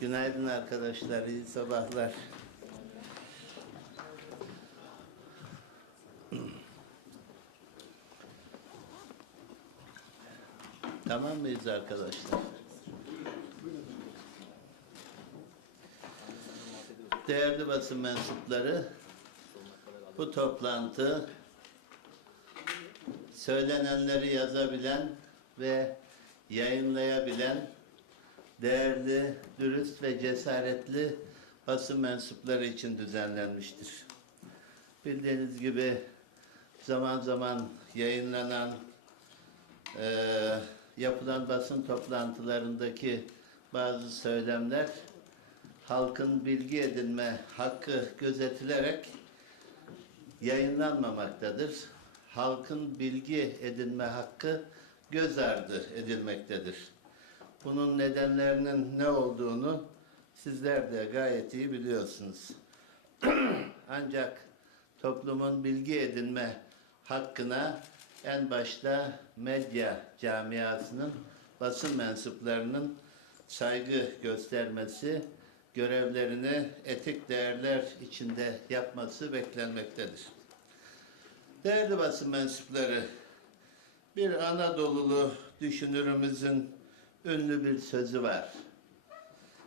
Günaydın arkadaşlar, iyi sabahlar. Tamam mıyız arkadaşlar? Değerli basın mensupları, bu toplantı söylenenleri yazabilen ve yayınlayabilen değerli, dürüst ve cesaretli basın mensupları için düzenlenmiştir. Bildiğiniz gibi zaman zaman yayınlanan, eee, yapılan basın toplantılarındaki bazı söylemler halkın bilgi edinme hakkı gözetilerek yayınlanmamaktadır. Halkın bilgi edinme hakkı göz ardı edilmektedir. Bunun nedenlerinin ne olduğunu sizler de gayet iyi biliyorsunuz. Ancak toplumun bilgi edinme hakkına en başta medya camiasının, basın mensuplarının saygı göstermesi, görevlerini etik değerler içinde yapması beklenmektedir. Değerli basın mensupları, bir Anadolulu düşünürümüzün ünlü bir sözü var.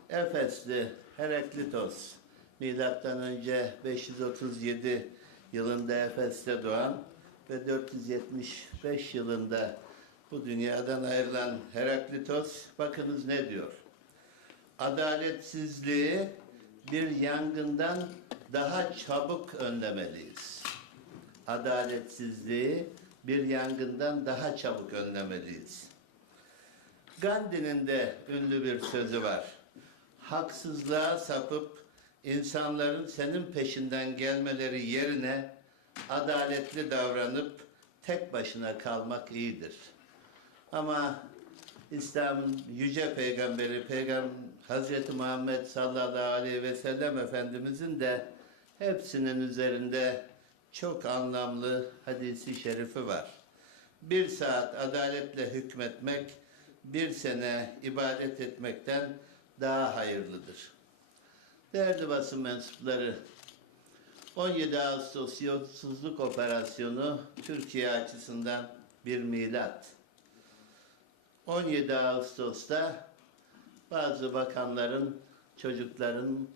Efesli Heraklitos milattan önce 537 yılında Efes'te doğan ve 475 yılında bu dünyadan ayrılan Heraklitos bakınız ne diyor? Adaletsizliği bir yangından daha çabuk önlemeliyiz. Adaletsizliği bir yangından daha çabuk önlemeliyiz. Gandhi'nin de ünlü bir sözü var. Haksızlığa sapıp insanların senin peşinden gelmeleri yerine adaletli davranıp tek başına kalmak iyidir. Ama İslam'ın yüce peygamberi Peygam Hazreti Muhammed sallallahu aleyhi ve sellem Efendimizin de hepsinin üzerinde çok anlamlı hadisi şerifi var. Bir saat adaletle hükmetmek, bir sene ibadet etmekten daha hayırlıdır. Değerli basın mensupları, 17 Ağustos yolsuzluk operasyonu Türkiye açısından bir milat. 17 Ağustos'ta bazı bakanların, çocukların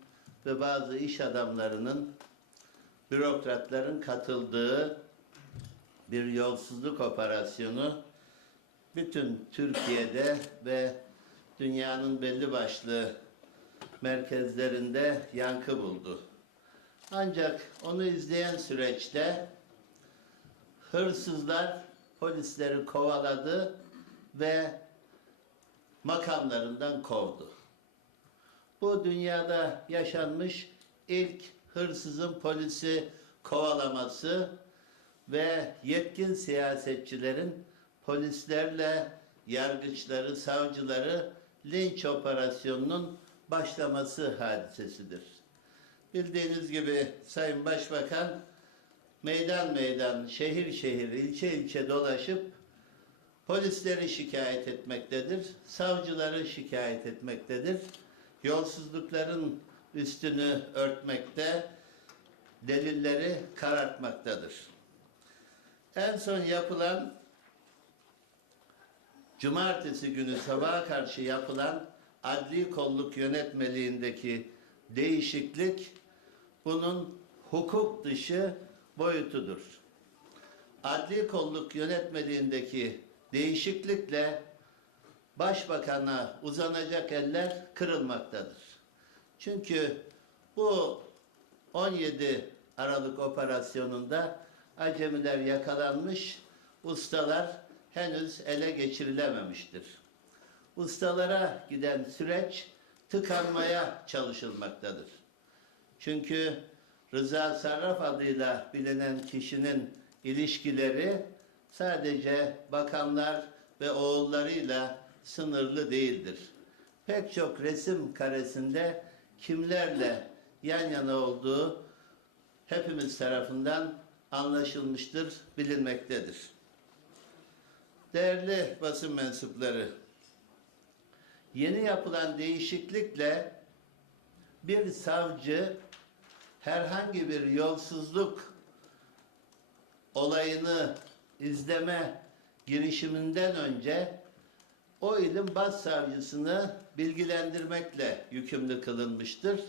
ve bazı iş adamlarının, bürokratların katıldığı bir yolsuzluk operasyonu bütün Türkiye'de ve dünyanın belli başlı merkezlerinde yankı buldu. Ancak onu izleyen süreçte hırsızlar polisleri kovaladı ve makamlarından kovdu. Bu dünyada yaşanmış ilk hırsızın polisi kovalaması ve yetkin siyasetçilerin polislerle yargıçları, savcıları linç operasyonunun başlaması hadisesidir. Bildiğiniz gibi Sayın Başbakan meydan meydan, şehir şehir, ilçe ilçe dolaşıp polisleri şikayet etmektedir, savcıları şikayet etmektedir. Yolsuzlukların üstünü örtmekte, delilleri karartmaktadır. En son yapılan cumartesi günü sabaha karşı yapılan adli kolluk yönetmeliğindeki değişiklik bunun hukuk dışı boyutudur. Adli kolluk yönetmeliğindeki değişiklikle başbakana uzanacak eller kırılmaktadır. Çünkü bu 17 Aralık operasyonunda acemiler yakalanmış, ustalar henüz ele geçirilememiştir. Ustalara giden süreç tıkanmaya çalışılmaktadır. Çünkü Rıza Sarraf adıyla bilinen kişinin ilişkileri sadece bakanlar ve oğullarıyla sınırlı değildir. Pek çok resim karesinde kimlerle yan yana olduğu hepimiz tarafından anlaşılmıştır, bilinmektedir. Değerli basın mensupları, yeni yapılan değişiklikle bir savcı herhangi bir yolsuzluk olayını izleme girişiminden önce o ilin başsavcısını bilgilendirmekle yükümlü kılınmıştır.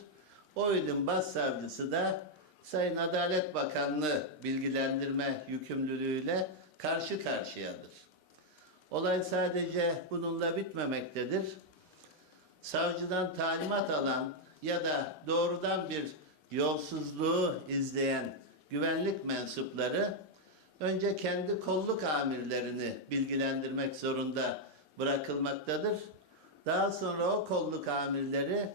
O ilin başsavcısı da Sayın Adalet Bakanlığı bilgilendirme yükümlülüğüyle karşı karşıyadır. Olay sadece bununla bitmemektedir. Savcıdan talimat alan ya da doğrudan bir yolsuzluğu izleyen güvenlik mensupları önce kendi kolluk amirlerini bilgilendirmek zorunda bırakılmaktadır. Daha sonra o kolluk amirleri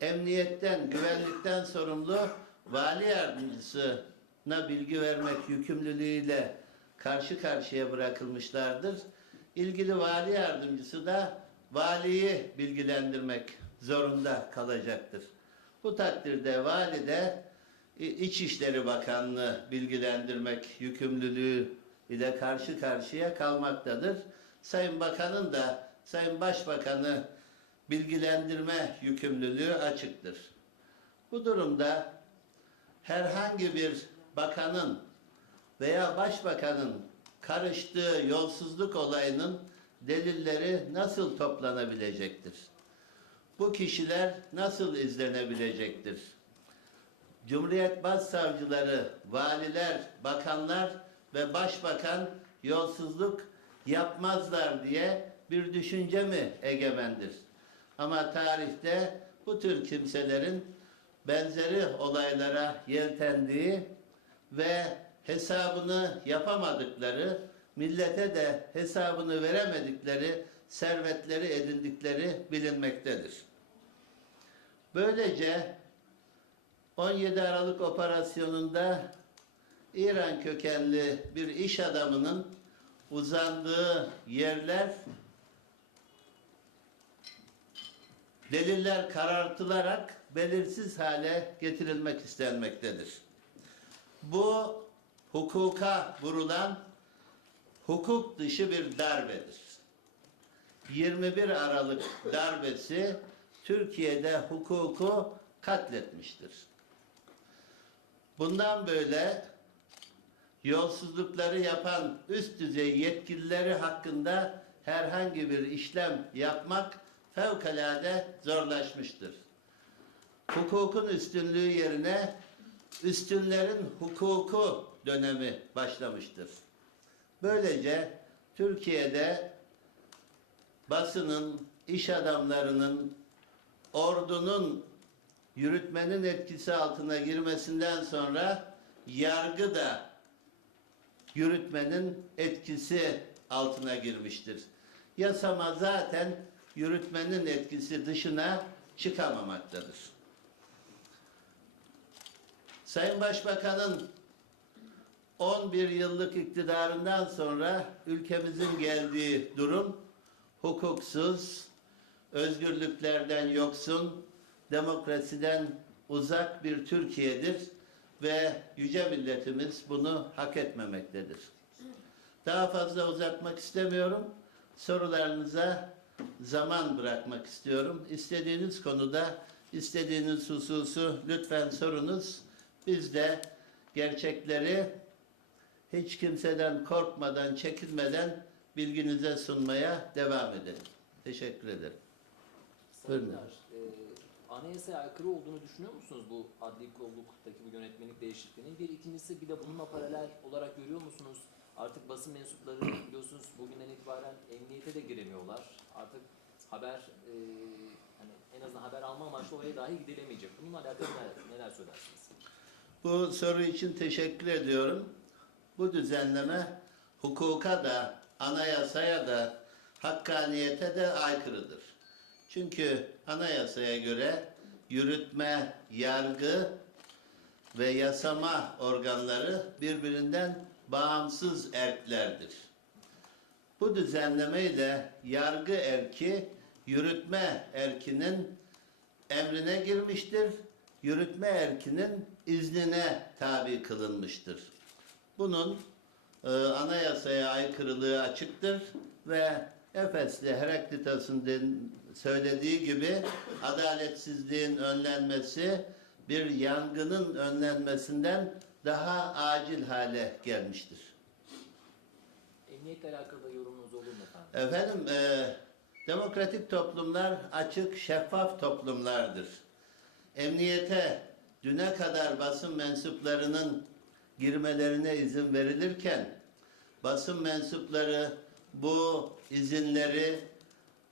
emniyetten, güvenlikten sorumlu vali yardımcısına bilgi vermek yükümlülüğüyle karşı karşıya bırakılmışlardır. İlgili vali yardımcısı da valiyi bilgilendirmek zorunda kalacaktır. Bu takdirde vali de İ- İçişleri Bakanlığı bilgilendirmek yükümlülüğü ile karşı karşıya kalmaktadır. Sayın Bakan'ın da Sayın Başbakan'ı bilgilendirme yükümlülüğü açıktır. Bu durumda herhangi bir bakanın veya başbakanın karıştığı yolsuzluk olayının delilleri nasıl toplanabilecektir? Bu kişiler nasıl izlenebilecektir? Cumhuriyet Başsavcıları, valiler, bakanlar ve başbakan yolsuzluk yapmazlar diye bir düşünce mi egemendir? Ama tarihte bu tür kimselerin benzeri olaylara yeltendiği ve hesabını yapamadıkları, millete de hesabını veremedikleri servetleri edindikleri bilinmektedir. Böylece 17 Aralık operasyonunda İran kökenli bir iş adamının uzandığı yerler deliller karartılarak belirsiz hale getirilmek istenmektedir. Bu hukuka vurulan hukuk dışı bir darbedir. 21 Aralık darbesi Türkiye'de hukuku katletmiştir. Bundan böyle yolsuzlukları yapan üst düzey yetkilileri hakkında herhangi bir işlem yapmak fevkalade zorlaşmıştır. Hukukun üstünlüğü yerine üstünlerin hukuku dönemi başlamıştır. Böylece Türkiye'de basının, iş adamlarının, ordunun yürütmenin etkisi altına girmesinden sonra yargı da yürütmenin etkisi altına girmiştir. Yasama zaten yürütmenin etkisi dışına çıkamamaktadır. Sayın Başbakan'ın 11 yıllık iktidarından sonra ülkemizin geldiği durum hukuksuz, özgürlüklerden yoksun, demokrasiden uzak bir Türkiye'dir ve yüce milletimiz bunu hak etmemektedir. Daha fazla uzatmak istemiyorum. Sorularınıza zaman bırakmak istiyorum. İstediğiniz konuda, istediğiniz hususu lütfen sorunuz. Biz de gerçekleri hiç kimseden korkmadan, çekinmeden bilginize sunmaya devam edelim. Teşekkür ederim. Sayın Buyurun. E, anayasaya aykırı olduğunu düşünüyor musunuz bu adli kolluktaki bu yönetmelik değişikliğinin? Bir ikincisi bir de bununla paralel olarak görüyor musunuz? Artık basın mensupları biliyorsunuz bugünden itibaren emniyete de giremiyorlar. Artık haber e, hani en azından haber alma amaçlı oraya dahi gidilemeyecek. Bununla alakalı neler, neler söylersiniz? Bu soru için teşekkür ediyorum. Bu düzenleme hukuka da, anayasaya da, hakkaniyete de aykırıdır. Çünkü anayasaya göre yürütme, yargı ve yasama organları birbirinden bağımsız erklerdir. Bu düzenlemeyle yargı erki yürütme erkinin emrine girmiştir. Yürütme erkinin iznine tabi kılınmıştır. Bunun e, anayasaya aykırılığı açıktır ve Efesli Heraklitos'un söylediği gibi adaletsizliğin önlenmesi bir yangının önlenmesinden daha acil hale gelmiştir. Emniyetle alakalı yorumunuz olur mu efendim? Efendim, e, demokratik toplumlar açık, şeffaf toplumlardır. Emniyete düne kadar basın mensuplarının girmelerine izin verilirken, basın mensupları bu izinleri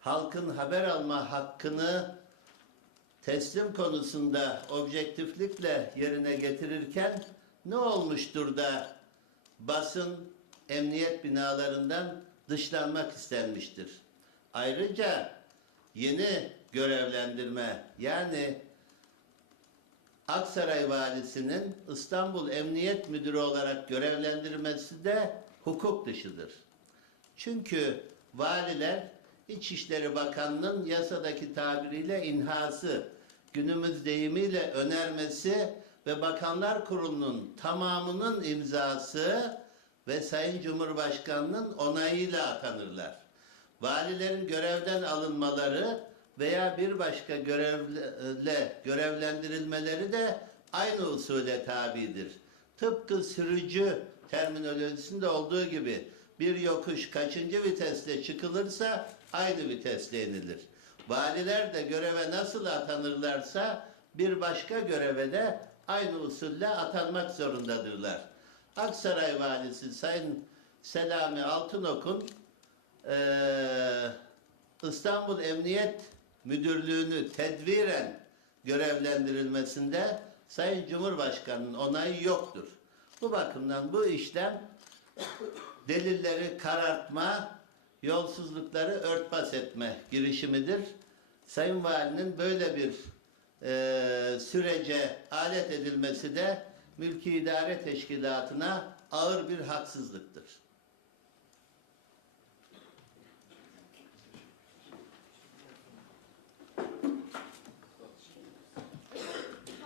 halkın haber alma hakkını teslim konusunda objektiflikle yerine getirirken ne olmuştur da basın emniyet binalarından dışlanmak istenmiştir. Ayrıca yeni görevlendirme yani Aksaray Valisi'nin İstanbul Emniyet Müdürü olarak görevlendirmesi de hukuk dışıdır. Çünkü valiler İçişleri Bakanı'nın yasadaki tabiriyle inhası, günümüz deyimiyle önermesi ve Bakanlar Kurulu'nun tamamının imzası ve Sayın Cumhurbaşkanı'nın onayıyla atanırlar. Valilerin görevden alınmaları veya bir başka görevle görevlendirilmeleri de aynı usule tabidir. Tıpkı sürücü terminolojisinde olduğu gibi bir yokuş kaçıncı vitesle çıkılırsa aynı vitesle inilir. Valiler de göreve nasıl atanırlarsa bir başka göreve de aynı usulle atanmak zorundadırlar. Aksaray Valisi Sayın Selami Altınok'un eee, İstanbul Emniyet Müdürlüğü'nü tedbiren görevlendirilmesinde Sayın Cumhurbaşkanı'nın onayı yoktur. Bu bakımdan bu işlem delilleri karartma, yolsuzlukları örtbas etme girişimidir. Sayın Valinin böyle bir eee, sürece alet edilmesi de Mülki İdare Teşkilatı'na ağır bir haksızlıktır.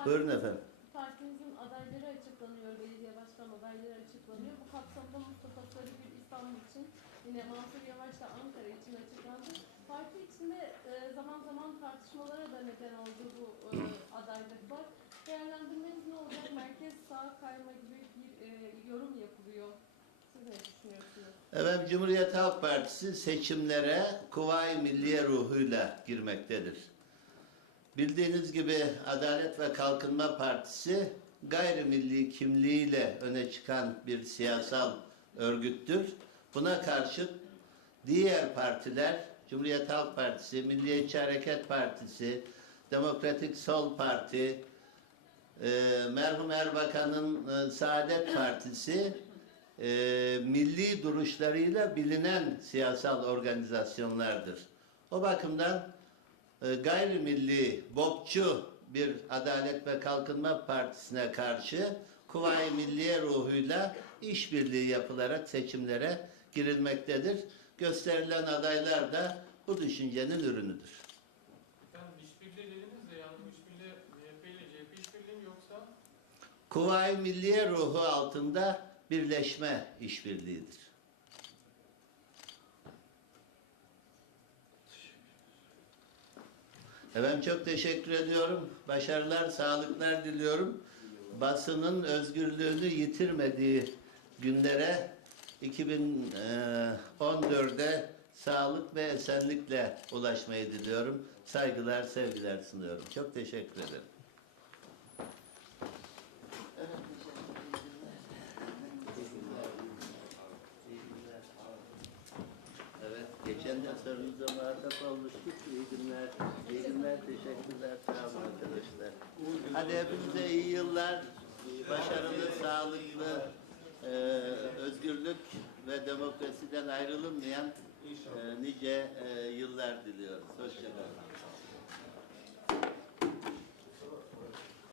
Buyurun efendim. Partimizin adayları açıklanıyor, belediye başkan adayları açıklanıyor. Bu kapsamda Mustafa Sarıgül İstanbul için, yine Mansur Yavaş da Ankara için açıklandı. Parti içinde e, zaman zaman tartışmalara da neden oldu bu e, adaylıklar. Değerlendirmeniz ne olacak? Merkez sağa kayma gibi bir e, yorum yapılıyor. Siz ne düşünüyorsunuz? Efendim Cumhuriyet Halk Partisi seçimlere Kuvayi Milliye ruhuyla girmektedir. Bildiğiniz gibi Adalet ve Kalkınma Partisi gayrimilli kimliğiyle öne çıkan bir siyasal örgüttür. Buna karşıt diğer partiler Cumhuriyet Halk Partisi, Milliyetçi Hareket Partisi, Demokratik Sol Parti, e, merhum Erbakan'ın e, Saadet Partisi e, milli duruşlarıyla bilinen siyasal organizasyonlardır. O bakımdan gayrimilli, bokçu bir Adalet ve Kalkınma Partisi'ne karşı Kuvayi Milliye ruhuyla işbirliği yapılarak seçimlere girilmektedir. Gösterilen adaylar da bu düşüncenin ürünüdür. Efendim işbirliği dediniz de yani işbirliği MHP ile CHP işbirliği mi yoksa Kuvayi Milliye ruhu altında birleşme işbirliğidir. Efendim çok teşekkür ediyorum. Başarılar, sağlıklar diliyorum. Basının özgürlüğünü yitirmediği günlere 2014'e sağlık ve esenlikle ulaşmayı diliyorum. Saygılar, sevgiler sunuyorum. Çok teşekkür ederim. Sorunuzda muhatap olmuştuk. İyi günler, iyi günler, teşekkürler, sağ olun arkadaşlar. Hadi hepinize iyi yıllar, başarılı, sağlıklı, e, özgürlük ve demokrasiden ayrılınmayan e, nice e, yıllar diliyoruz. Hoşçakalın.